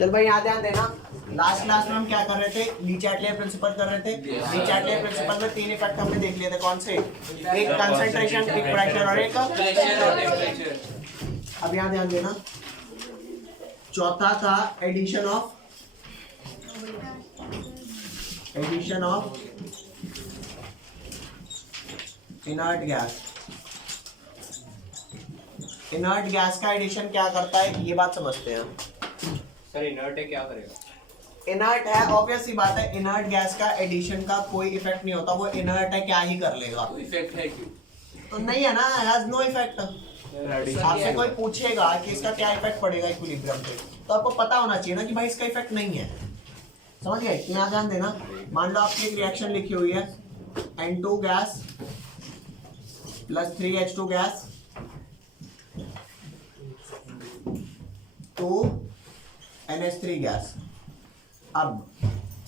चल भाई यहाँ ध्यान देना, लास्ट क्लास में हम क्या कर रहे थे, ली चैटलियर प्रिंसिपल कर रहे थे। ली चैटलियर प्रिंसिपल में 3 इफेक्ट हमने देख लिए थे, कौन से? एक कंसंट्रेशन, एक प्रेशर और एक टेम्परेचर। अब यहाँ ध्यान देना, चौथा था addition of inert gas. Inert gas का एडिशन क्या करता है, ये बात समझते हैं। सर इनर्ट है, क्या करेगा? इनर्ट है, ऑब्वियस सी बात है, इनर्ट गैस का एडिशन का कोई इफेक्ट नहीं होता, वो इनर्ट है, क्या ही कर लेगा। तो इफेक्ट है क्यों? तो नहीं है ना, हैज नो इफेक्ट। आपसे कोई पूछेगा कि इसका क्या इफेक्ट पड़ेगा इक्विलिब्रियम पे, तो आपको पता होना चाहिए ना कि भाई इसका इफेक्ट नहीं है। समझ गए? यहाँ ध्यान देना, मान लो आपकी एक रिएक्शन लिखी हुई है, N2 gas plus 3H2 gas to NH3 gas. अब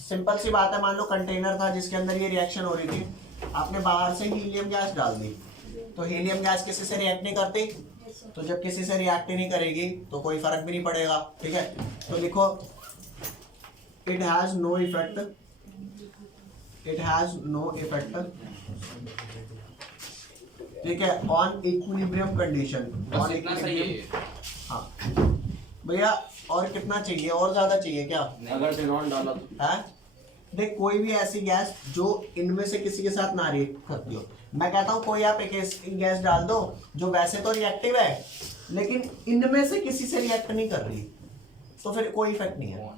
सिंपल सी बात है, मान लो कंटेनर था जिसके अंदर ये रिएक्शन हो रही थी, आपने बाहर से हीलियम गैस डाल दी, तो हीलियम गैस किसी से रिएक्ट नहीं करती, तो जब किसी से रिएक्ट ही नहीं करेगी तो कोई फर्क भी नहीं पड़ेगा। ठीक है, तो लिखो इट हैज नो इफेक्ट, ठीक है, ऑन इक्विलिब्रियम कंडीशन। बस इतना सही है। हाँ भैया, और कितना चाहिए, और ज्यादा चाहिए क्या? अगर सिनॉन डाला तो है? देख, कोई भी ऐसी गैस जो इनमें से किसी के साथ ना रिएक्ट करती हो, मैं कहता हूँ कोई आप एक ऐसी गैस डाल दो जो वैसे तो रिएक्टिव है लेकिन इनमें से किसी से रिएक्ट नहीं कर रही, तो फिर कोई इफेक्ट नहीं है।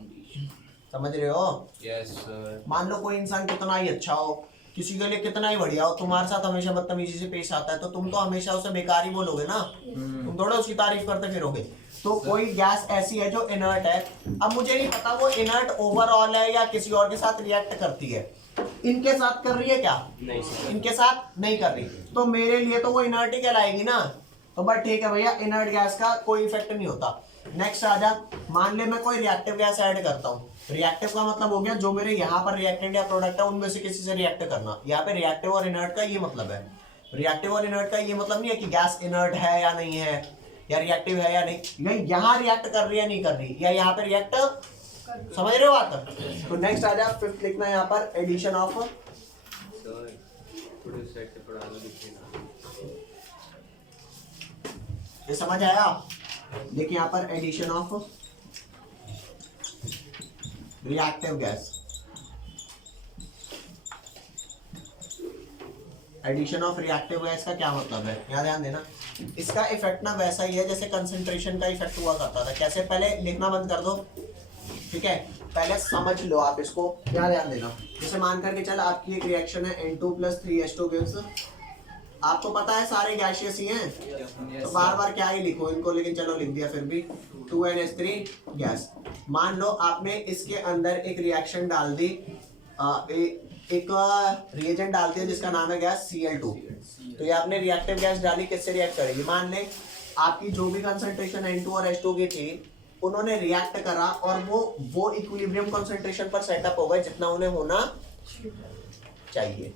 समझ रहे हो? Yes sir. मान लो कोई इंसान कितना ही अच्छा हो, किसी के लिए कितना ही बढ़िया हो, तुम्हारे साथ हमेशा बदतमीजी से पेश आता है, तो तुम तो हमेशा उसे बेकार ही बोलोगे ना, तुम थोड़ा उसकी तारीफ करते फिरोगे। तो कोई गैस ऐसी है जो इनर्ट है, अब मुझे नहीं पता वो इनर्ट ओवरऑल है या किसी और के साथ रिएक्ट करती है, इनके साथ कर रही है क्या? नहीं सर। इनके साथ नहीं कर रही, तो मेरे लिए तो वो इनर्ट ही कहलाएगी ना। तो बट ठीक है भैया, इनर्ट गैस का कोई इफेक्ट नहीं होता। नेक्स्ट आ जा, मान ले मैं कोई रिएक्टिव गैस ऐड करता हूँ। रिएक्टिव का मतलब हो गया जो मेरे यहाँ पर रिएक्टेंट या प्रोडक्ट है उनमें से किसी से रिएक्ट करना। यहाँ पे रिएक्टिव और इनर्ट का ये मतलब है। रिएक्टिव और इनर्ट का ये मतलब नहीं है कि गैस इनर्ट है या नहीं है, या रिएक्टिव है या नहीं, यहाँ रिएक्ट कर रही है नहीं कर रही, या यहाँ पे रिएक्ट, समझ रहे हो बात? तो नेक्स्ट आ जा, फिफ्थ लिखना है यहाँ पर एडिशन ऑफ। सर थोड़े साइड से पढ़ा दो, दिखे ना। ये समझ आया? देखिए यहाँ पर addition of reactive gas, addition of reactive gas का क्या मतलब है, यहाँ ध्यान देना। इसका इफेक्ट ना वैसा ही है जैसे कंसंट्रेशन का इफेक्ट हुआ करता था। कैसे? पहले लिखना बंद कर दो, ठीक है, पहले समझ लो आप इसको, यहाँ ध्यान देना। जैसे मान करके चल आपकी एक रिएक्शन है N2 प्लस 3H2 गिव्स, आपको पता है सारे गैसियस ही हैं, तो बार बार क्या ही लिखो इनको, लेकिन चलो लिख दिया फिर भी, 2NH3 गैस। मान लो आपने इसके अंदर एक रिएक्शन डाल दी, एक रिएजेंट डाल दिया जिसका नाम है गैस Cl2, तो ये आपने रिएक्टिव गैस डाली, किससे रिएक्ट करेगी? मान ले आपकी जो भी कंसंट्रेशन N2 और H2 की थी, उन्होंने रिएक्ट करा और वो इक्विलिब्रियम कंसंट्रेशन पर सेटअप हो गए जितना उन्हें होना चाहिए।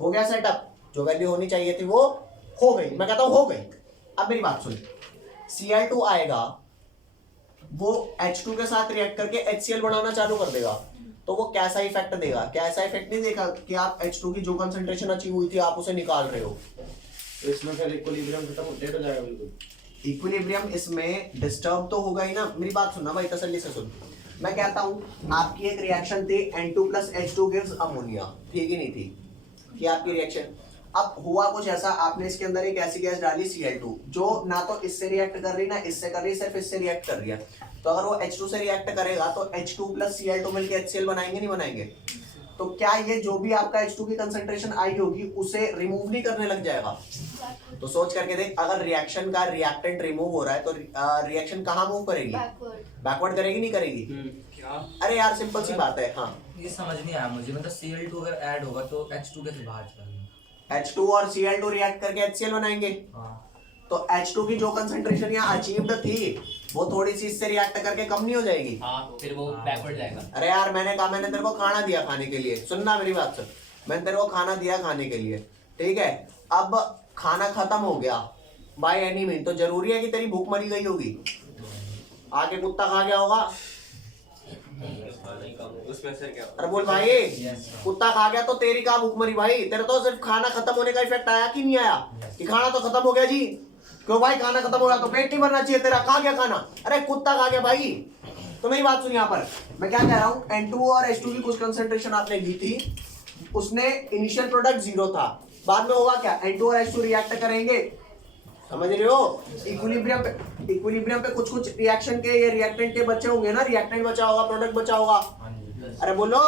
हो गया सेटअप, जो वैल्यू होनी चाहिए थी वो हो गई, मैं कहता हूँ हो गई। अब मेरी बात सुन, Cl2 आएगा, वो H2 के साथ रिएक्ट करके HCl बनाना चालू कर देगा, तो वो कैसा इफेक्ट देगा? कैसा इफेक्ट नहीं देगा कि आप H2 की जो कंसंट्रेशन अचीव हुई थी आप उसे निकाल रहे हो, तो इसमें फिर इक्विलिब्रियम खत्म हो जाएगा बिल्कुल। इक्विलिब्रियम इसमें डिस्टर्ब तो होगा ही ना। मेरी बात सुनना भाई, तसल्ली से सुन। मैं कहता हूँ आपकी एक रिएक्शन थी N2 plus H2 gives ammonia, ठीक ही नहीं थी कि आपकी रिएक्शन। अब हुआ कुछ ऐसा, आपने इसके अंदर एक ऐसी गैस डाली Cl2 जो ना तो इससे रिएक्ट कर रही ना इससे कर रही, सिर्फ इससे रिएक्ट कर रही है। तो अगर वो H2 से रिएक्ट करेगा तो H2 प्लस Cl2 मिलकर HCl बनाएंगे नहीं बनाएंगे? तो क्या ये जो भी आपका H2 की कंसंट्रेशन आई होगी उसे रिमूव नहीं करने लग जाएगा? तो सोच करके देख, अगर रिएक्शन का रिएक्टेंट रिमूव हो रहा है तो रिएक्शन कहाँ मूव करेगी? बैकवर्ड करेगी नहीं करेगी? क्या? अरे यार सिंपल सी बात है। हाँ, ये समझ नहीं आया मुझे, मतलब Cl2 अगर ऐड होगा तो H2 कैसे बाहर चलेगा? H2 और Cl2 रिएक्ट करके HCl बनाएंगे। तो H2 की जो कंसंट्रेशन यहाँ अचीव्ड थी वो थोड़ी सी इससे रिएक्ट करके कम नहीं हो जाएगी? हाँ, फिर वो बैकवर्ड जाएगा। अरे यार मैंने कहा, मैंने तेरे को खाना दिया खाने के लिए, सुनना मेरी बात सुन, मैंने तेरे को खाना दिया खाने के लिए, ठीक है, अब खाना खत्म हो गया बाय एनी मीन, तो जरूरी है कि तेरी भूख मरी गई होगी? आके कुत्ता खा गया होगा, खाना ही कम हो उसमें असर क्या अरे बोल भाई, कुत्ता खा गया तो तेरी का भूख मरी भाई, तेरे तो सिर्फ खाना खत्म होने का इफेक्ट आया कि नहीं आया, कि खाना तो खत्म हो गया जी, क्यों भाई खाना खत्म हो गया तो पेट नहीं भरना चाहिए तेरा, खा गया खाना, अरे कुत्ता खा गया भाई। तो मेरी बात सुन, यहाँ पर मैं क्या कह रहा हूँ, N2 और H2 की कुछ कंसेंट्रेशन आपने ली थी, उसने इनिशियल प्रोडक्ट 0 था, बाद में होगा क्या, N2 और H2 रिएक्ट करेंगे, समझ रहे हो, इक्विलिब्रियम पे कुछ कुछ रिएक्शन के ये रिएक्टेंट के बचे होंगे ना, रिएक्टेंट बचा होगा, प्रोडक्ट बचा होगा, अरे बोलो।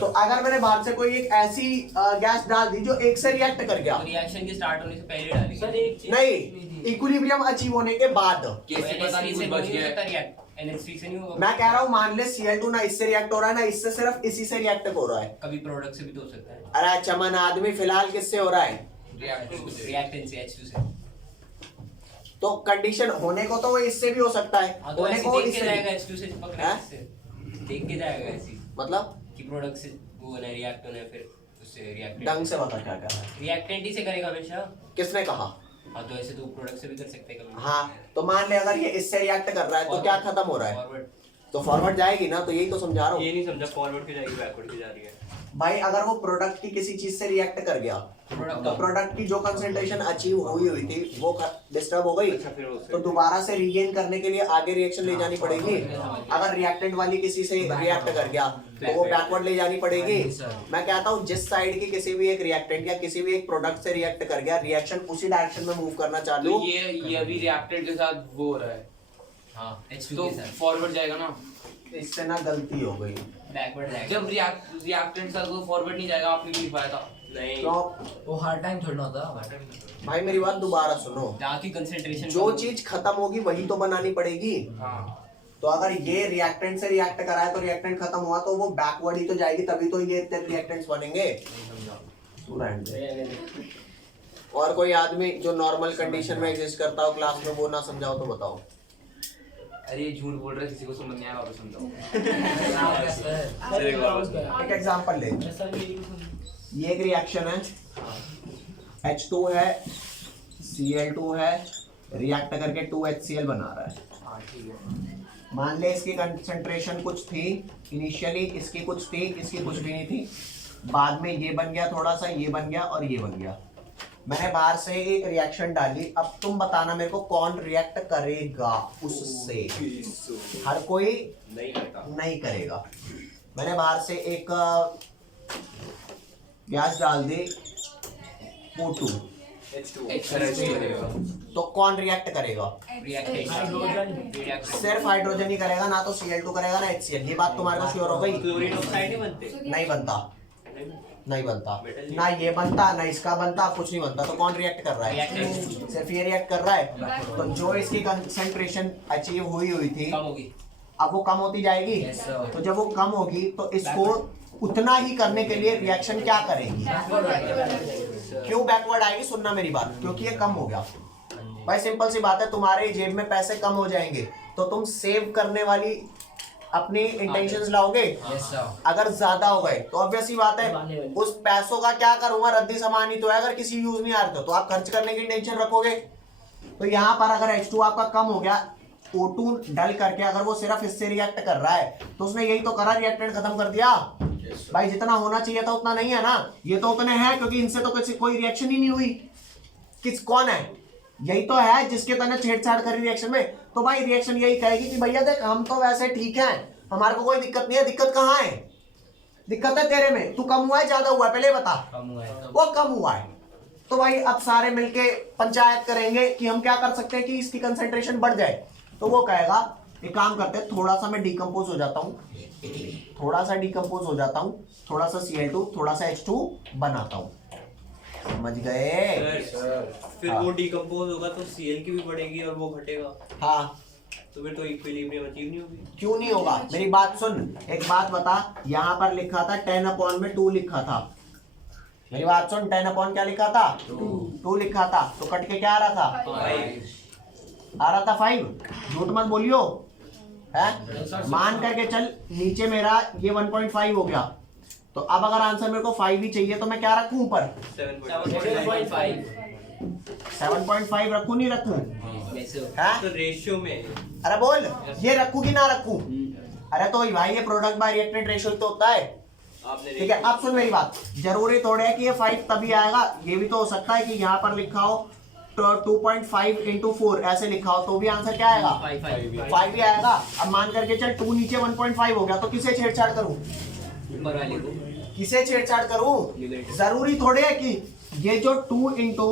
तो अगर मैंने बाहर से कोई एक ऐसी गैस डाल दी जो एक से रिएक्ट कर गया, तो रिएक्शन के स्टार्ट होने से पहले डाली सर एक चीज नहीं, इक्विलिब्रियम अचीव होने के बाद, कैसे पता नहीं कुछ बच गया रिएक्ट NH3 से नहीं होगा, मैं कह रहा हूँ मान ले Cl2 ना इससे रिएक्ट हो रहा है ना इससे, सिर्फ इसी से रिएक्ट हो रहा है, कभी प्रोडक्ट से भी तो हो सकता है, अरे चमन आदमी फिलहाल किससे हो रहा है, रिएक्टेंट से H2 से। तो कंडीशन होने को तो वो इससे भी हो सकता है, हाँ तो होने ऐसे को देख के इससे जाएगा भी। H2 से चिपक रहा है इससे, देख के जाएगा ऐसी मतलब कि प्रोडक्ट से वो होना है रिएक्ट होना है, फिर उससे रिएक्टेंट ढंग से बता क्या कर रहा है, रिएक्टेंट ही से करेगा हमेशा। किसने कहा, हाँ तो ऐसे तो प्रोडक्ट से भी कर सकते हैं कभी। हाँ तो मान ले अगर ये इससे रिएक्ट कर रहा है तो क्या खत्म हो रहा है, फॉरवर्ड तो फॉरवर्ड जाएगी ना, तो यही तो समझा रहा हूँ ये नहीं समझा फॉरवर्ड की जाएगी बैकवर्ड की जा रही है भाई, अगर वो प्रोडक्ट की किसी चीज से रिएक्ट कर गया तो प्रोडक्ट की जो कंसंट्रेशन अचीव हुई थी वो डिस्टर्ब हो गई, अच्छा फिर उससे तो दोबारा से रीगेन करने के लिए आगे रिएक्शन ले जानी पड़ेगी, अगर रिएक्टेंट वाली किसी से रिएक्ट कर गया तो वो बैकवर्ड ले जानी पड़ेगी। मैं कहता हूँ जिस साइड की किसी भी एक रिएक्टेंट या किसी भी एक प्रोडक्ट से रिएक्ट कर गया, रिएक्शन उसी डायरेक्शन में मूव करना तो चालू, ये अभी रिएक्टेड के साथ वो हो रहा है, हाँ H2 तो के साथ फॉरवर्ड जाएगा ना, इससे ना गलती हो गई, बैकवर्ड जाएगा। जब रिएक्टेंट था तो फॉरवर्ड नहीं जाएगा, आपने भी लिखवाया था। नहीं तो वो हर टाइम थोड़ा होता, भाई मेरी बात दोबारा सुनो, जहाँ की कंसंट्रेशन जो चीज खत्म होगी वही तो बनानी पड़ेगी, हाँ तो अगर ये रिएक्टेंट से रिएक्ट करा है तो रिएक्टेंट खत्म हुआ तो वो बैकवर्ड ही तो जाएगी, तभी तो ये रिएक्टेंट्स बनेंगे। और कोई आदमी जो नॉर्मल कंडीशन में एग्जिस्ट करता हो क्लास में वो ना समझाओ तो बताओ, अरे ये झूठ बोल रहा है, किसी को समझ नहीं आया, वापस समझाओ। सर एक बार बस एक एग्जांपल ले, ये एक रिएक्शन है, H2 है, Cl2 है, रिएक्ट करके 2HCl बना रहा है, हाँ ठीक है, मान ले इसकी कंसंट्रेशन कुछ थी इनिशियली, इसकी कुछ थी, इसकी कुछ भी नहीं थी, बाद में ये बन गया, थोड़ा सा ये बन गया और ये बन गया, मैंने बाहर से एक रिएक्शन डाली, अब तुम बताना मेरे को कौन रिएक्ट करेगा उससे, हर कोई नहीं करता नहीं करेगा। मैंने बाहर से एक गैस डाल दी O2, तो कौन रिएक्ट करेगा, रिएक्टेंट सिर्फ हाइड्रोजन ही करेगा, ना तो Cl2 करेगा ना HCl, ये बात तुम्हारे को श्योर हो गई, क्लोरीन ऑक्साइड नहीं बनते नहीं बनता, नहीं बनता, ना ये बनता ना इसका बनता, कुछ नहीं बनता, तो कौन रिएक्ट कर रहा है, रिएक्टेंट सिर्फ ये रिएक्ट कर रहा है, तो जो इसकी कंसंट्रेशन अचीव हुई थी कम होगी, अब वो कम होती जाएगी, Yes, sir. तो जब वो कम होगी तो इसको उतना ही करने के लिए रिएक्शन क्या करेगी, क्यों बैकवर्ड आएगी, सुनना मेरी बात, क्योंकि ये कम हो गया भाई, सिंपल सी बात है, तुम्हारे जेब में पैसे कम हो जाएंगे तो तुम सेव करने वाली अपनी इंटेंशंस लाओगे, अगर ज्यादा हो गए तो ऑब्वियस ही बात है उस पैसों का क्या करूंगा, रद्दी सामान ही तो है, अगर किसी यूज नहीं आ रहा तो आप खर्च करने की इंटेंशन रखोगे। तो यहाँ पर अगर H2 आपका कम हो गया, O2 डल करके अगर वो सिर्फ इससे रिएक्ट कर रहा है तो उसने यही तो करा, रिएक्टेंट खत्म कर दिया भाई, जितना होना चाहिए था उतना नहीं है ना, ये तो उतने हैं क्योंकि इनसे तो कोई रिएक्शन ही नहीं हुई, किस कौन है, यही तो है जिसके तने छेड़छाड़ करी रिएक्शन में, तो भाई रिएक्शन यही कहेगी कि भैया देख हम तो वैसे ठीक हैं, हमारे को कोई दिक्कत नहीं है, दिक्कत कहाँ है, दिक्कत है तेरे में, तू कम हुआ है ज्यादा हुआ है पहले बता, कम हुआ है, वो कम हुआ है, तो भाई अब सारे मिलके पंचायत करेंगे कि हम क्या कर सकते हैं कि इसकी कंसंट्रेशन बढ़ जाए, तो वो कहेगा एक काम करते हैं, थोड़ा सा मैं डिकम्पोज हो जाता हूँ, थोड़ा सा डिकम्पोज हो जाता हूँ, थोड़ा सा Cl2 थोड़ा सा H2 बनाता हूँ, समझ गए, फिर वो डिकम्पोज होगा तो Cl की भी बढ़ेगी और वो घटेगा, हाँ तो फिर तो इक्विलिब्रियम अचीव नहीं होगी। क्यों नहीं होगा, मेरी बात सुन, एक बात बता, यहाँ पर लिखा था 10/2 लिखा था, मेरी बात सुन, 10 क्या लिखा था, 2 लिखा था, तो कट के क्या आ रहा था, आ रहा था 5, झूठ मत बोलियो, है मान करके चल, नीचे मेरा ये 1.5 हो गया, तो अब अगर आंसर मेरे को 5 ही चाहिए तो मैं क्या रखूं ऊपर, 7.5 रखूं नहीं रखूं, है तो रेशियो में अरे बोल ये रखूं कि ना रखूं, अरे तो भाई ये प्रोडक्ट बाय रिएक्टेंट रेशियो तो होता है, आपने ठीक है। अब सुन मेरी बात, जरूरी थोड़े है कि ये 5 तभी आएगा, ये भी तो हो सकता है कि यहाँ पर लिखा हो तो 2.5 into 4 ऐसे लिखा हो तो भी आंसर क्या आएगा 5 ही आएगा। अब मान करके चल 2 नीचे 1.5 हो गया तो किसे छेड़छाड़ करूं, ऊपर वाले को किसे छेड़छाड़ करूं? जरूरी थोड़े है कि ये जो 2 into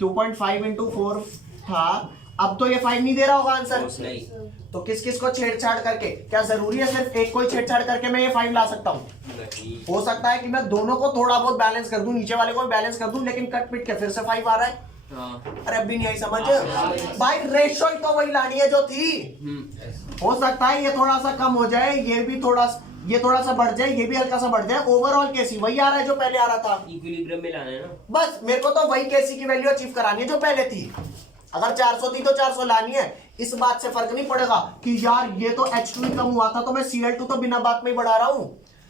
2.5 into 4 था, अब तो ये 5 नहीं दे रहा होगा आंसर, नहीं तो किस किस को छेड़छाड़ करके, क्या जरूरी है सिर्फ एक को ही छेड़छाड़ करके मैं ये 5 ला सकता हूँ? नहीं हो सकता है कि मैं दोनों को थोड़ा बहुत बैलेंस कर दूं, नीचे वाले को भी बैलेंस कर दूं, लेकिन कट पिट के फिर से 5 आ रहा है। अरे अभी नहीं आई समझ भाई, रेशो ही तो वही लानी है जो थी। हो सकता है ये थोड़ा सा कम हो जाए, ये थोड़ा सा बढ़ जाए, ये भी हल्का सा बढ़ जाए, ओवरऑल केसी वही आ रहा है जो पहले आ रहा था। इक्विलिब्रियम में लाना है ना। बस मेरे को तो वही केसी की वैल्यू अचीव करानी है जो पहले थी। अगर 400 थी तो 400 लानी है, इस बात से फर्क नहीं पड़ेगा कि यार ये तो H2 ही कम हुआ था तो मैं Cl2 तो बिना बात में ही बढ़ा रहा हूं।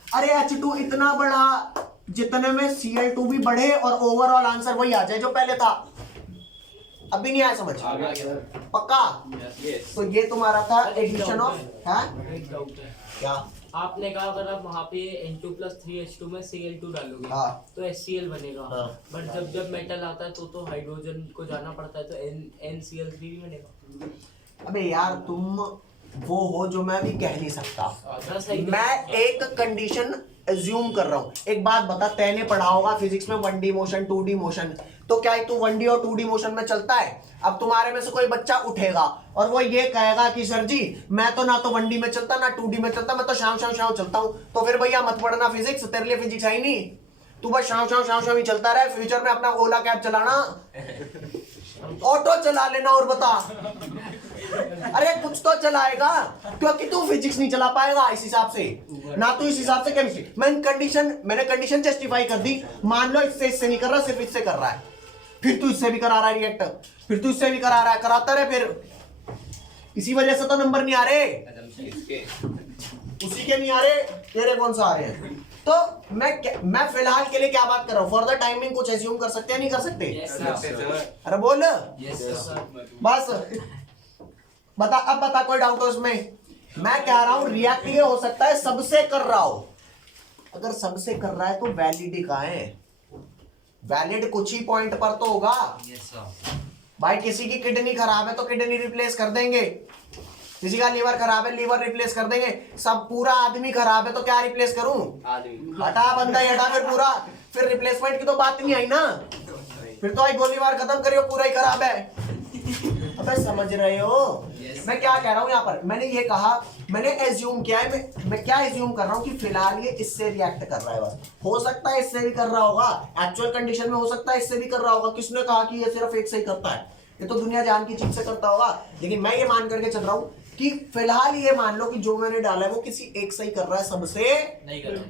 अरे H2 इतना बढ़ा जितने में Cl2 भी बढ़े और ओवरऑल आंसर वही आ जाए जो पहले था। अब भी नहीं आया समझ? पक्का? तो ये तुम्हारा था एडिशन ऑफ, एक डाउट है, क्या? आपने कहा अगर आप वहाँ पे N2+3H2 में Cl2 डालोगे हाँ। तो HCl बनेगा, हाँ। बट जब मेटल आता है तो हाइड्रोजन को जाना पड़ता है तो NCl3 भी बनेगा। अबे यार तुम वो हो जो मैं भी कह नहीं सकता। सही मैं एक कंडीशन एज्यूम कर रहा हूं। एक बात बता, तैने पढ़ा होगा फिजिक्स में 1D मोशन 2D मोशन, तो क्या तू 1D और 2D मोशन में चलता है? अब तुम्हारे में से कोई बच्चा उठेगा और वो ये कहेगा कि सर जी मैं तो ना तो 1D में चलता ना 2D में चलता, मैं तो शाम चलता हूं। तो फिर भैया मत पढ़ना फिजिक्स, तेरे लिए फिजिक्स है ही नहीं। तू बस शाम ही चलता रहे, फ्यूचर में अपना ओला कैब चलाना, ऑटो चला लेना और बता। अरे कुछ तो चलाएगा, क्योंकि तू फिजिक्स नहीं चला पाएगा इस हिसाब से, ना तू इस हिसाब से केमिस्ट्री। मैंने कंडीशन जस्टिफाई कर दी, मान लो इससे नहीं कर रहा, सिर्फ इससे कर रहा है, फिर तू इससे भी करा रहा है रिएक्ट, फिर तू इससे भी करा रहा है, कराता रहे, फिर इसी वजह से तो नंबर नहीं आ रहे, उसी के नहीं आ रहे, तेरे कौन सा आ रहे हैं? तो मैं फिलहाल के लिए क्या बात कर रहा हूँ, फॉर द टाइमिंग कुछ एज्यूम कर सकते हैं नहीं कर सकते? अरे बोल बस बता, अब बता कोई डाउट हो इसमें? मैं कह रहा हूं रिएक्ट ये हो सकता है सबसे कर रहा हो, अगर सबसे कर रहा है तो वैलिड कहाँ है? वैलिड कुछ ही पॉइंट पर तो होगा। भाई किसी की किडनी खराब है तो किडनी रिप्लेस कर देंगे, किसी का लीवर खराब है लीवर रिप्लेस कर देंगे, सब पूरा आदमी खराब है तो क्या रिप्लेस करूं? हटा बंदा ही हटा, फिर पूरा, फिर रिप्लेसमेंट की तो बात नहीं आई ना, फिर तो आई गोली मार खत्म करियो पूरा ही खराब है। अबे समझ रहे हो मैं क्या कह रहा हूं? यहाँ पर मैंने ये कहा, मैंने एज्यूम किया है, मैं क्या एज्यूम कर रहा हूं कि फिलहाल ये इससे रिएक्ट कर रहा है, बस हो सकता है इससे भी कर रहा होगा, एक्चुअल कंडीशन में हो सकता है इससे भी कर रहा होगा। किसने कहा कि ये सिर्फ एक से ही करता है? ये तो दुनिया जान की चीज से करता होगा, लेकिन मैं ये मान करके चल रहा हूँ कि फिलहाल ये मान लो कि जो मैंने डाला है वो किसी एक से ही कर रहा है, सबसे नहीं कर रहा।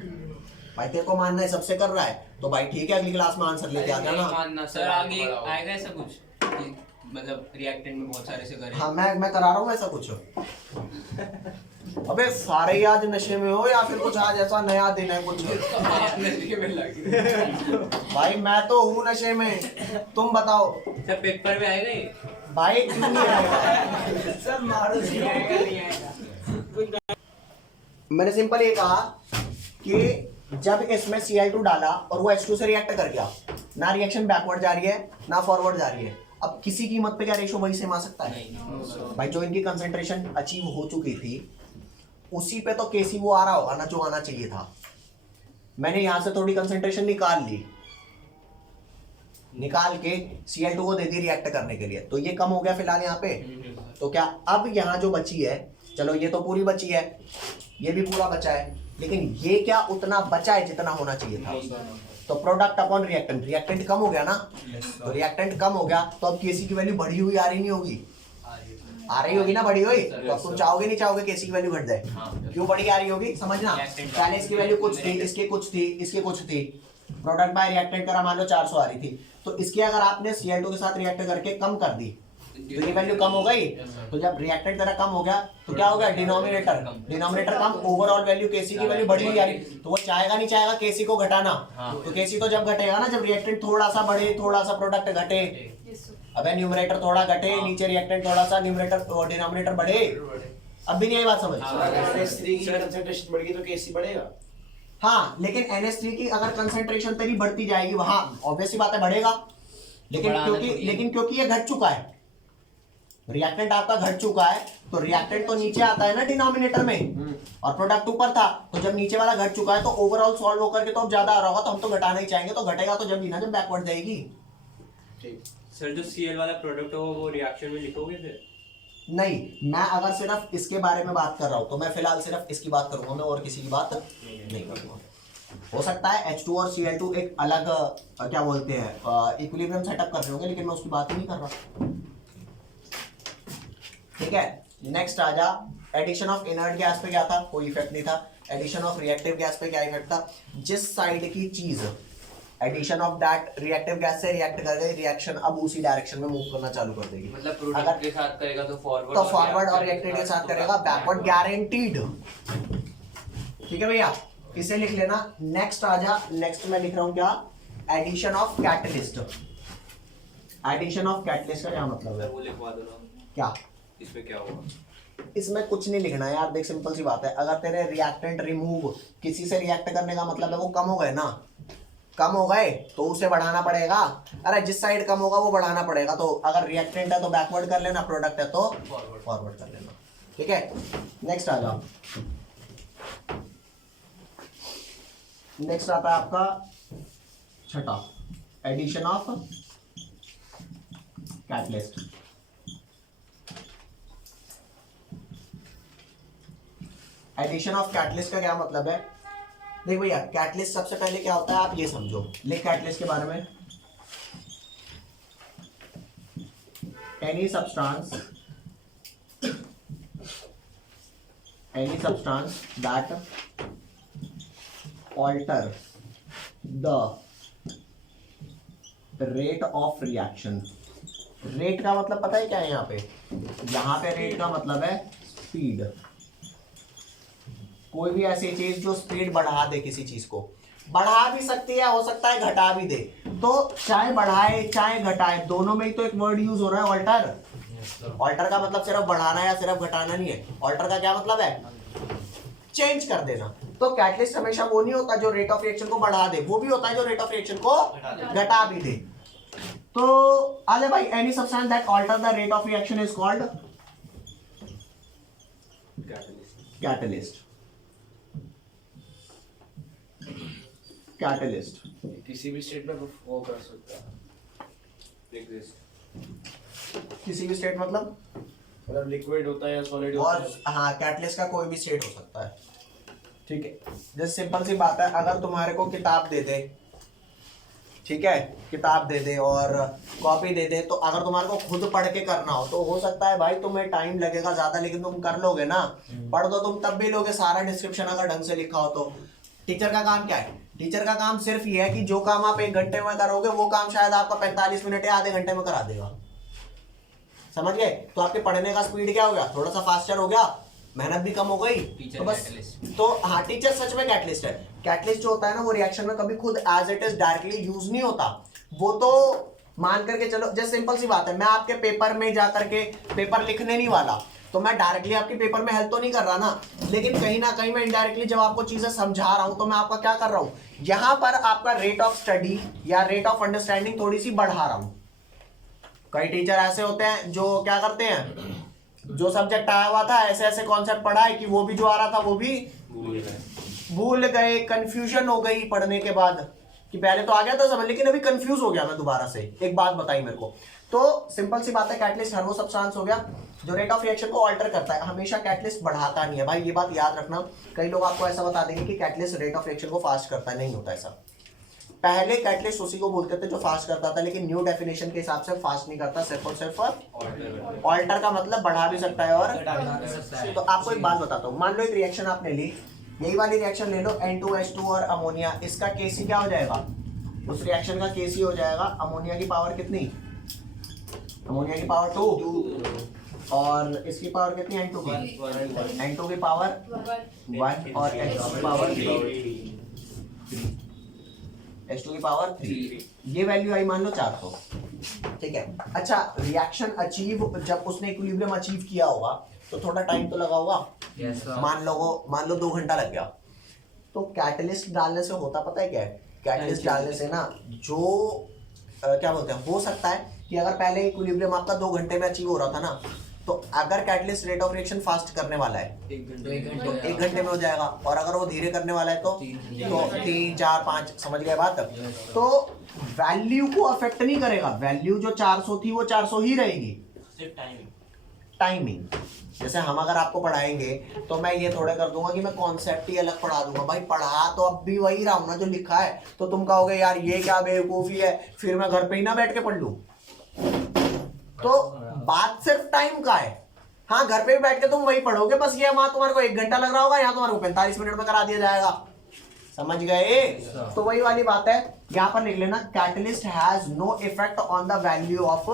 भाई तेरे को मानना है सबसे कर रहा है तो भाई ठीक है, अगली क्लास में आंसर लेके आ जाना। सर आगे आएगा ऐसा कुछ कि मतलब रिएक्टेंट में बहुत सारे से करें? हाँ मैं करा रहा हूँ ऐसा कुछ। अबे सारे ही आज नशे में हो या फिर कुछ आज ऐसा नया दिन है कुछ? भाई मैं तो हूँ नशे में, तुम बताओ। सर पेपर में आएगा ये? भाई क्यों नहीं आएगा? सर मारो नहीं आएगा। मैंने सिंपल ये कहा कि जब इसमें Cl2 डाला और वो H2 से रिएक्ट कर गया, ना रिएक्शन बैकवर्ड जा रही है ना फॉरवर्ड जा रही है, अब किसी कीमत पे क्या रेशो वही सेम आ सकता है? भाई जो इनकी कंसंट्रेशन अचीव हो चुकी थी उसी पे तो केसी वो आ रहा होगा ना जो आना चाहिए था। मैंने यहां से थोड़ी कंसंट्रेशन निकाल ली, निकाल के Cl2 को दे दी रिएक्ट करने के लिए, तो ये कम हो गया फिलहाल यहाँ पे। तो क्या अब यहाँ जो बची है, चलो ये तो पूरी बची है, ये भी पूरा बचा है, लेकिन ये क्या उतना बचा है जितना होना चाहिए था? तो प्रोडक्ट अपॉन रिएक्टेंट, रिएक्टेंट कम हो गया ना, तो रिएक्टेंट कम हो गया तो अब केसी की वैल्यू बढ़ी हुई आ रही नहीं होगी? आ रही होगी ना बढ़ी हुई। तो अब तुम चाहोगे नहीं चाहोगे केसी की वैल्यू घट जाए? क्यों बढ़ी आ रही होगी समझना। पहले इसकी वैल्यू कुछ थी, इसके कुछ थी, इसके कुछ थी, प्रोडक्ट बाय रिएक्टेंट करा मान लो 400 आ रही थी, तो इसकी अगर आपने Cl2 के साथ रिएक्ट करके कम कर दी तो ये वैल्यू कम हो गई। तो जब रिएक्टेंट तेरा कम हो गया तो क्या हो गया? डिनोमिनेटर कम, ओवरऑल वैल्यू केसी की वैल्यू बढ़ी हुई आ रही, तो वो चाहेगा नहीं चाहेगा केसी को घटाना। तो केसी तो जब घटेगा ना जब रिएक्टेंट थोड़ा सा बढ़े, थोड़ा सा प्रोडक्ट घटे। अबे न्यूमरेटर थोड़ा घटे, नीचे रिएक्टेंट थोड़ा सा, न्यूमरेटर डिनोमिनेटर बढ़े, अब भी नहीं आई बात समझ? NH3 की कंसंट्रेशन बढ़ेगी तो Kc बढ़ेगा। हाँ, लेकिन NH3 की अगर कंसंट्रेशन तेरी बढ़ती जाएगी वहां ऑब्वियस सी बात है बढ़ेगा, लेकिन क्योंकि ये घट चुका है, रिएक्टेंट आपका घट चुका है, तो रिएक्टेंट तो नीचे आता है ना डिनोमिनेटर में और प्रोडक्ट ऊपर था, तो जब नीचे वाला घट चुका है तो ओवरऑल सॉल्व होकर के तो अब ज्यादा आ रहा होगा, तो हम तो घटाना ही चाहेंगे, तो घटेगा तो जब नहीं ना जब बैकवर्ड जाएगी। सर जो Cl वाला प्रोडक्ट होगा वो रिएक्शन में लिखोगे फिर? नहीं, मैं अगर सिर्फ इसके बारे में बात कर रहा हूँ तो मैं फिलहाल सिर्फ इसकी बात करूंगा, मैं और किसी की बात नहीं करूंगा। हो सकता है H2 और Cl2 एक अलग क्या बोलते हैं इक्विलिब्रियम सेटअप कर रहे होंगे, लेकिन मैं उसकी बात ही नहीं कर रहा। ठीक है, नेक्स्ट आ जा। एडिशन ऑफ इनर्ट गैस पे क्या था? कोई इफेक्ट नहीं था। एडिशन ऑफ रिएक्टिव गैस पे क्या इफेक्ट था? जिस साइड की चीज addition of that reactive gas से रिएक्ट कर गई, रिएक्शन अब उसी डायरेक्शन में मूव करना चालू कर देगी। मतलब प्रोडक्ट के साथ करेगा तो फॉरवर्ड, तो फॉरवर्ड और रिएक्टेड के साथ करेगा बैकवर्ड गारंटीड। ठीक है भैया, इसे लिख लेना। नेक्स्ट आ जा। नेक्स्ट मैं लिख रहा हूं क्या? Addition of catalyst. Addition of catalyst का क्या मतलब है? वो लिखवा दो ना। क्या इसमें क्या होगा? इसमें कुछ नहीं लिखना यार, देख सिंपल सी बात है। अगर तेरे रिएक्टेंट रिमूव किसी से रिएक्ट करने का मतलब है वो कम हो गए ना, कम हो गए तो उसे बढ़ाना पड़ेगा। अरे जिस साइड कम होगा वो बढ़ाना पड़ेगा, तो अगर रिएक्टेंट है तो बैकवर्ड कर लेना, प्रोडक्ट है तो फॉरवर्ड कर लेना। ठीक है, नेक्स्ट आ जाओ। नेक्स्ट आता है आपका छठा, addition of catalyst. Addition of catalyst का क्या मतलब है? देख भैया, कैटलिस्ट सबसे पहले क्या होता है आप ये समझो। लिख कैटलिस्ट के बारे में। Any substance that alter the rate of reaction. Rate का मतलब पता है क्या है यहाँ पे? यहाँ पे रेट का मतलब है स्पीड। कोई भी ऐसी चीज जो स्पीड बढ़ा दे, किसी चीज को बढ़ा भी सकती है, हो सकता है घटा भी दे। तो चाहे बढ़ाए चाहे घटाए, दोनों में ही तो एक वर्ड यूज हो रहा है, ऑल्टर। ऑल्टर का मतलब सिर्फ बढ़ाना या सिर्फ घटाना नहीं है। ऑल्टर का क्या मतलब है? चेंज कर देना। तो कैटलिस्ट हमेशा वो नहीं होता जो रेट ऑफ रिएक्शन को बढ़ा दे, वो भी होता है जो रेट ऑफ रिएक्शन को घटा भी दे। तो आले भाई, any substance that alter the rate of reaction is called catalyst. Catalyst किसी भी स्टेट में वो कर सकता है, किसी भी स्टेट मतलब लिक्विड होता है या सॉलिड और होता है। हाँ, कैटलिस्ट का कोई भी स्टेट हो सकता है। ठीक है, जैसे सिंपल सी बात है, अगर तुम्हारे को किताब दे दे, ठीक है, किताब दे दे और कॉपी दे दे, तो अगर तुम्हारे को खुद पढ़ के करना हो तो हो सकता है भाई तुम्हें टाइम लगेगा ज्यादा, लेकिन तुम कर लोगे ना। पढ़ दो तुम तब भी लोगे सारा डिस्क्रिप्शन अगर ढंग से लिखा हो तो। टीचर का काम क्या है? टीचर का काम सिर्फ ये है कि जो काम आप 1 घंटे में करोगे वो काम शायद आपका 45 मिनट या आधे घंटे में करा देगा। समझ गए? तो आपके पढ़ने का स्पीड क्या हो गया? थोड़ा सा फास्टर हो गया, मेहनत भी कम हो गई। टीचर तो बस, कैटलिस्ट। तो हाँ, टीचर सच में कैटलिस्ट है। कैटलिस्ट जो होता है ना, वो रिएक्शन में कभी खुद as it is directly use नहीं होता। वो तो मान करके चलो, जैसे सिंपल सी बात है, मैं आपके पेपर में जाकर के पेपर लिखने नहीं वाला, तो मैं डायरेक्टली आपके पेपर में हेल्प तो नहीं कर रहा ना, लेकिन कहीं ना कहीं मैं इनडायरेक्टली जब आपको चीजें समझा रहा हूं तो मैं आपका क्या कर रहा हूं, यहां पर आपका रेट ऑफ स्टडी या रेट ऑफ अंडरस्टैंडिंग थोड़ी सी बढ़ा रहा हूं। कई टीचर ऐसे होते हैं जो क्या करते हैं, जो सब्जेक्ट आया हुआ था ऐसे ऐसे कॉन्सेप्ट पढ़ाए कि वो भी जो आ रहा था वो भी भूल गए, कंफ्यूजन हो गई पढ़ने के बाद कि पहले तो आ गया था समझ, लेकिन अभी कंफ्यूज हो गया मैं दोबारा से। एक बात बताई मेरे को। तो सिंपल सी बात है, कैटलिस्ट हर वो सब्सटेंस हो गया जो रेट ऑफ रिएक्शन को ऑल्टर करता है। हमेशा कैटलिस्ट बढ़ाता नहीं है भाई, ये बात याद रखना। कई लोग आपको ऐसा बता देंगे कि कैटलिस्ट रेट ऑफ रिएक्शन को फास्ट करता है, नहीं होता ऐसा। पहले कैटलिस्ट उसी को बोलते थे जो फास्ट करता था, लेकिन न्यू डेफिनेशन के हिसाब से फास्ट नहीं करता, सिर्फ और सिर्फ ऑल्टर का मतलब बढ़ा भी सकता है और घटा भी सकता है। तो आपको एक बात बताता हूँ, मान लो एक रिएक्शन आपने ली, यही वाली रिएक्शन ले लो, N2H2 और अमोनिया, इसका Kc क्या हो जाएगा? उस रिएक्शन का Kc हो जाएगा अमोनिया की पावर कितनी? अमोनिया की पावर 2 और इसकी पावर कितनी? N2 की, N2 की पावर 1 और H2 की पावर 3, H2 की पावर 3। ये वैल्यू आई मान लो 400। ठीक है, अच्छा, रिएक्शन अचीव, जब उसने इक्विलिब्रियम अचीव किया होगा तो थोड़ा टाइम तो लगा होगा। Yes, sir. मान लो 2 घंटा लग गया। तो कैटलिस्ट डालने से होता पता है क्या है? कैटलिस्ट डालने से ना जो क्या बोलते हैं, हो सकता है कि अगर पहले इक्विलिब्रियम आपका 2 घंटे में अचीव हो रहा था ना, तो अगर catalyst rate of reaction fast करने वाला है तो 1 तो घंटे 1 घंटे में हो जाएगा, और अगर वो धीरे करने वाला है तो 3, 4, 5, समझ गए बात? तो वैल्यू को अफेक्ट नहीं करेगा, वैल्यू जो 400 थी वो 400 ही रहेगी। टाइमिंग जैसे हम अगर आपको पढ़ाएंगे तो मैं ये थोड़ा कर दूंगा कि मैं कॉन्सेप्ट ही अलग पढ़ा दूंगा। भाई पढ़ा तो अब भी वही रहा हूं ना जो लिखा है, तो तुम कहोगे यार ये क्या बेवकूफी है, फिर मैं घर पे ही ना बैठ के पढ़ लूं। तो बात सिर्फ टाइम का है। हाँ, घर पे भी बैठ के तुम वही पढ़ोगे, बस ये वहां तुम्हारे को 1 घंटा लग रहा होगा, यहाँ तुम्हारे को 45 मिनट में करा दिया जाएगा। समझ गए? तो वही वाली बात है, यहाँ पर लिख लेना catalyst has no effect on the value of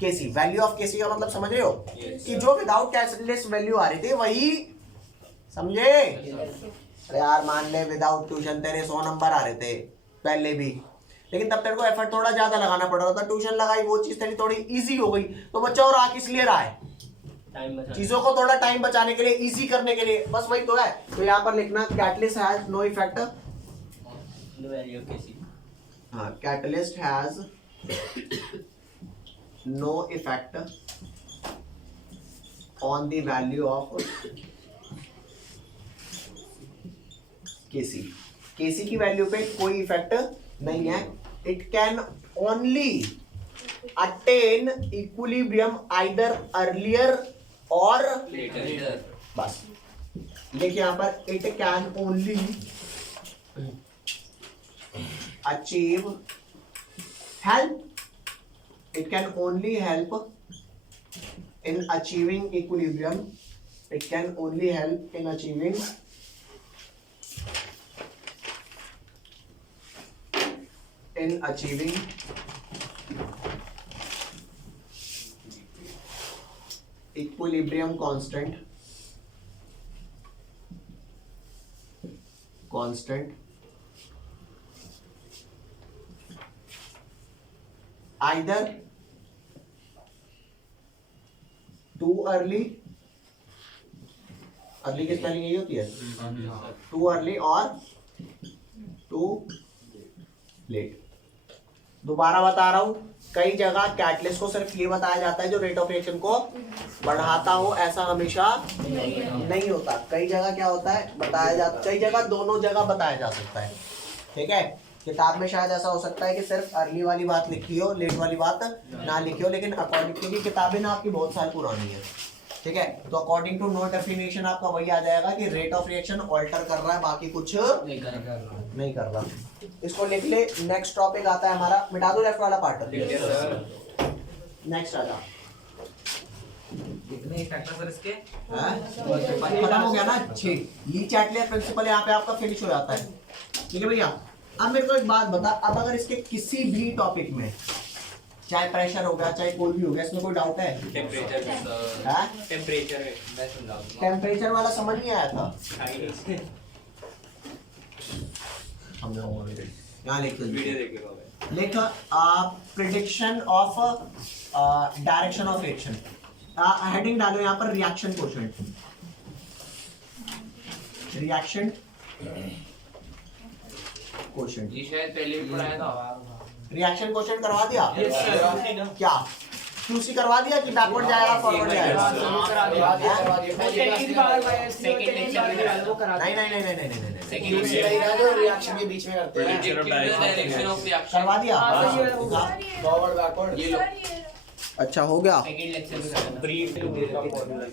KC. Value of KC का मतलब समझ रहे हो? कि जो विदाउट कैटलिस्ट वैल्यू आ रही थी वही, समझे? अरे यार मान ले विदाउट ट्यूशन तेरे 100 नंबर आ रहे थे पहले भी, लेकिन तब तेरे को एफर्ट थोड़ा ज्यादा लगाना पड़ रहा था, ट्यूशन लगाई, वो चीज तेरी थोड़ी इजी हो गई, तो बच्चा और आ किस लिए रहा है? चीजों को थोड़ा टाइम बचाने के लिए, इजी करने के लिए, बस वही तो है। तो यहाँ पर लिखना कैटलिस्ट हैज नो इफेक्ट, हाँ, catalyst has no effect on the value of KC. KC की वैल्यू पे कोई इफेक्ट नहीं है। It can only attain equilibrium either earlier or later. बस देखिए यहाँ पर it can only achieve help, it can only help in achieving equilibrium, it can only help in achieving equilibrium constant either too early की spelling यही होती है, too early और to late. दोबारा बता रहा हूं, कई जगह कैटलिस्ट को सिर्फ ये बताया जाता है जो रेट ऑफ रिएक्शन को बढ़ाता हो, ऐसा हमेशा नहीं होता। कई जगह क्या होता है बताया जाता, कई जगह दोनों जगह बताया जा सकता है। ठीक है, किताब में शायद ऐसा हो सकता है कि सिर्फ अर्ली वाली बात लिखी हो, लेट वाली बात ना लिखी हो, लेकिन अकॉर्डिंग, क्योंकि किताबें ना आपकी बहुत साल पुरानी है, ठीक है, तो अकॉर्डिंग टू नो डेफिनेशन आपका वही आ जाएगा कि रेट ऑफ रिएक्शन ऑल्टर कर रहा है, बाकी कुछ नहीं कर रहा। इसको लिख ले। नेक्स्ट टॉपिक आता है हमारा, मिटा दो लेफ्ट वाला पार्ट, नेक्स्ट आ जा। कितने इफेक्ट है सर इसके? खत्म हो गया ना, 6 ली चैटलियर प्रिंसिपल यहाँ पे आपका फिनिश हो जाता है। ठीक है भैया, अब मेरे को एक बात बता, अब अगर इसके किसी भी टॉपिक में, चाहे प्रेशर हो गया चाहे कोई भी हो गया, इसमें कोई डाउट है? टेम्परेचर वाला समझ नहीं आया था? यहाँ लिख prediction of direction of reaction, heading डालो यहाँ पर रिएक्शन कोशेंट। रिएक्शन कोशेंट, ये शायद पहले भी पढ़ाया था। रिएक्शन कोशेंट करवा दिया? क्या QC करवा दिया कि बैकवर्ड जाएगा फॉरवर्ड जाएगा? नहीं, रिएक्शन के बीच में करते हैं, डायरेक्शन ऑफ रिएक्शन करवा दिया? Forward backward. ये लो, अच्छा हो गया। सेकंड लेक्चर में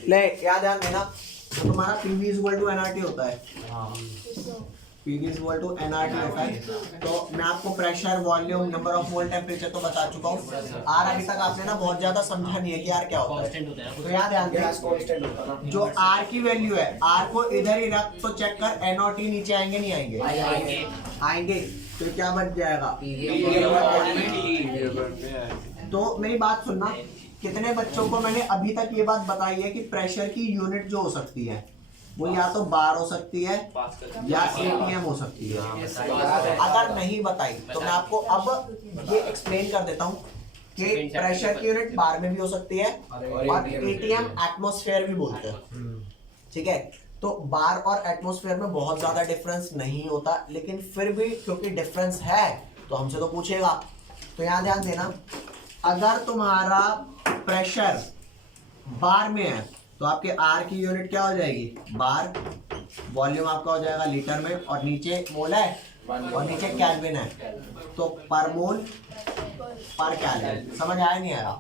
ले याद ध्यान देना, तो तुम्हारा PV इक्वल टू NRT होता है, PV इक्वल टू NRT होता है। तो मैं आपको pressure, volume, number of mole, temperature तो बता चुका हूँ। R अभी तक आपने ना बहुत ज्यादा समझा नहीं है कि R क्या होता है, तो याद ध्यान देना, जो R की वैल्यू है, R को इधर ही रख, तो चेक कर N और T नीचे आएंगे नहीं आएंगे? आएंगे। तो क्या बच जाएगा? तो मेरी बात सुनना, कितने बच्चों को मैंने अभी तक ये बात बताई है कि प्रेशर की यूनिट जो हो सकती है वो या तो बार हो सकती है या ATM हो सकती है। अगर नहीं बताई तो मैं आपको अब ये एक्सप्लेन कर देता हूँ कि Second chapter प्रेशर के की यूनिट बार में भी हो सकती है और और एटीएम एटमॉस्फेयर भी बोलते हैं, ठीक है। तो बार और एटमॉस्फेयर में बहुत ज्यादा डिफरेंस नहीं होता, लेकिन फिर भी क्योंकि डिफरेंस है तो हमसे तो पूछेगा। तो यहाँ ध्यान देना, अगर तुम्हारा प्रेशर बार में है तो आपके आर की यूनिट क्या हो जाएगी, बार, वॉल्यूम आपका हो जाएगा लीटर में, और नीचे मोल है और नीचे केल्विन है, तो पर मोल पर केल्विन। समझ आया नहीं आया?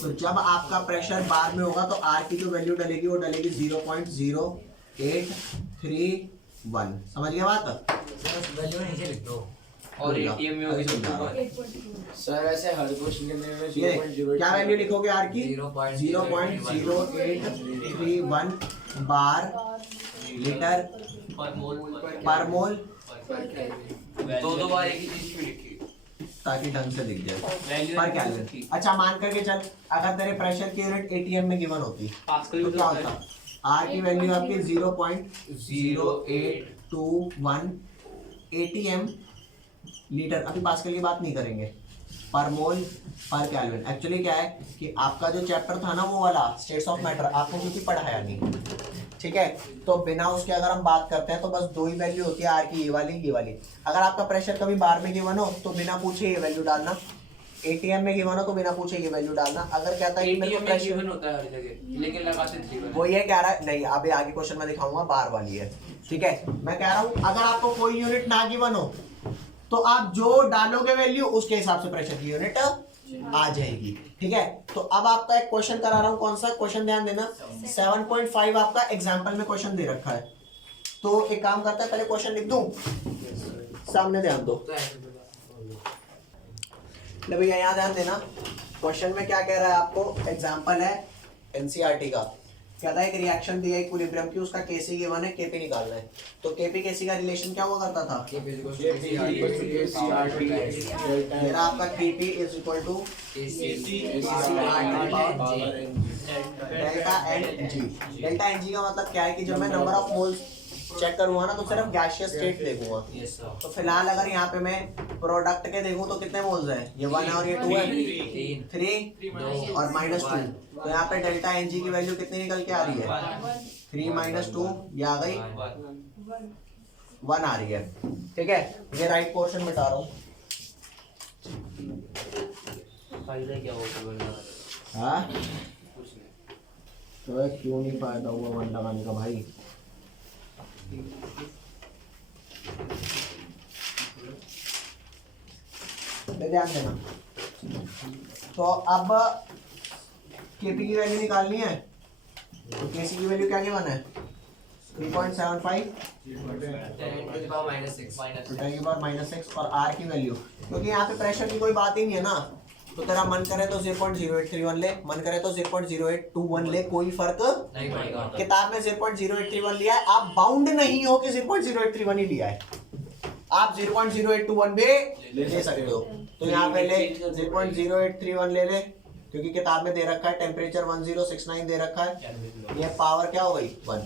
तो जब आपका प्रेशर बार में होगा तो आर की जो वैल्यू डलेगी वो डलेगी 0.0831। समझ गए बात? वैल्यू नीचे लिख दो। और एटीएम में होगी तो सर ऐसे हर क्वेश्चन के अंदर में ये 0.08 क्या वैल्यू लिखोगे आर की? 0.0831 बार लीटर पर मोल पर मोल, दो बार एक ही चीज क्यों लिखी? ताकि ढंग से दिख जाए वैल्यू पर केल्विन। अच्छा मान करके चल, अगर तेरे प्रेशर की यूनिट एटीएम में गिवन होती पास्कल तो भी क्या तो होता? आर की वैल्यू आपकी 0.0821 एटीएम लीटर। अभी पास्कल की बात नहीं करेंगे, पर मोल पर केल्विन। एक्चुअली क्या है कि आपका जो चैप्टर था ना वो वाला स्टेट्स ऑफ मैटर आपने क्योंकि पढ़ाया नहीं, ठीक है। तो बिना उसके अगर हम बात करते हैं तो बस दो ही वैल्यू होती है आर की, ये वाली ये वाली। अगर आपका प्रेशर कभी बार में गिवन हो तो बिना पूछे ये वैल्यू डालना, एटीएम में गिवन हो तो बिना पूछे ये वैल्यू डालना। अगर कहता है कि मेरे को एटीएम में प्रेशर, गिवन होता है हर जगह, लेकिन लगाते थे वो ये कह रहा है नहीं, अभी आगे क्वेश्चन में दिखाऊंगा बार वाली है, ठीक है। मैं कह रहा हूं अगर आपको कोई यूनिट ना गिवन हो तो आप जो डालोगे वैल्यू उसके हिसाब से प्रेशर की यूनिट आ जाएगी, ठीक है। तो अब आपका एक क्वेश्चन करा रहा हूं, कौन सा क्वेश्चन ध्यान देना, 7.5 आपका एग्जाम्पल में क्वेश्चन दे रखा है। तो एक काम करता है, पहले क्वेश्चन लिख दूं, सामने ध्यान दो। ले भैया यहाँ ध्यान देना, क्वेश्चन में क्या कह रहा है आपको, एग्जाम्पल है एनसीईआरटी का। कहता है एक रिएक्शन दिया इक्विलिब्रियम की, उसका केसी गिवन है, केपी निकालना है। तो केपी केसी का रिलेशन क्या हुआ करता था, मेरा आपका KP is equal to delta N G. Delta N G का मतलब क्या है कि जब मैं नंबर ऑफ मोल्स चेक करूंगा ना तो सिर्फ गैसियस स्टेट देखूंगा। तो फिलहाल अगर यहाँ पे मैं प्रोडक्ट के देखूं तो कितने मोल्स है, ये 1 है और ये 2 है, 3 और -2। तो यहाँ पे डेल्टा एन जी की वैल्यू कितनी निकल के आ रही है, 3 - 2, ये आ गई 1 आ रही है, ठीक है। ये राइट पोर्शन मिटा रहा हूँ। फायदा क्या होगा? हाँ तो क्यों नहीं फायदा हुआ 1 लगाने का भाई? ध्यान देना। तो अब केपी की वैल्यू निकालनी है, तो केसी की वैल्यू क्या गिवन है, 3.75 -6 और आर की वैल्यू, क्योंकि यहाँ पे प्रेशर की कोई बात ही नहीं है ना, तो तेरा मन करे तो 0.0831 ले, मन करे तो 0.0821 ले, कोई फर्क नहीं पड़ेगा। किताब में 0.0831 लिया है, आप बाउंड नहीं हो कि 0.0831 ही लिया है, आप 0.0821 भी ले सकते हो। तो यहाँ पे ले 0.0831 ले ले, क्योंकि किताब में दे रखा है टेम्परेचर 1069 दे रखा है, ये पावर क्या हो गई 1।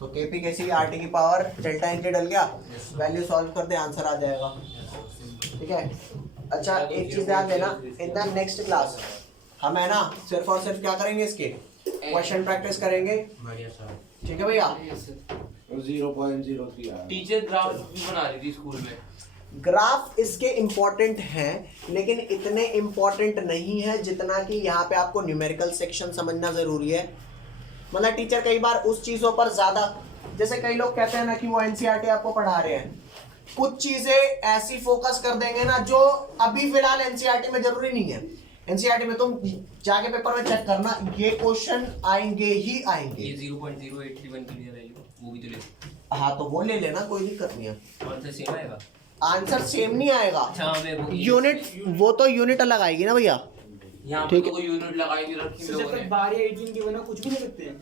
तो केपी कैसी आरटी की पावर डेल्टा एन डल गया, वैल्यू सॉल्व कर दे आंसर आ जाएगा, ठीक है। अच्छा एक चीज ध्यान देना, इन द नेक्स्ट क्लास हम है ना सिर्फ और सिर्फ क्या करेंगे, इसके क्वेश्चन प्रैक्टिस करेंगे, ठीक है भैया। 0.03 आया। टीचर ग्राफ भी बना रही थी स्कूल में। ग्राफ इसके इम्पोर्टेंट हैं लेकिन इतने इम्पोर्टेंट नहीं है जितना कि यहाँ पे आपको न्यूमेरिकल सेक्शन समझना जरूरी है। मतलब टीचर कई बार उस चीजों पर ज्यादा, जैसे कई लोग कहते हैं ना कि वो एनसीईआरटी आपको पढ़ा रहे हैं, कुछ चीजें ऐसी फोकस कर देंगे ना जो अभी फिलहाल एनसीईआरटी में जरूरी नहीं है। एनसीईआरटी में तुम जाके पेपर में चेक करना, ये क्वेश्चन आएंगे ही आएंगे। ये 0.0831 की वैल्यू वो भी तो ले, हाँ तो वो ले लेना, कोई दिक्कत नहीं है, आंसर सेम आएगा। आंसर सेम नहीं आएगा, अच्छा मैं वो यूनिट वो तो यूनिट अलग आएगी ना भैया। यहाँ ठीक पे है। तो कोई यूनिट लगाई नहीं रखी लोगों ने। बार या 18 की वजह कुछ भी ले सकते हैं।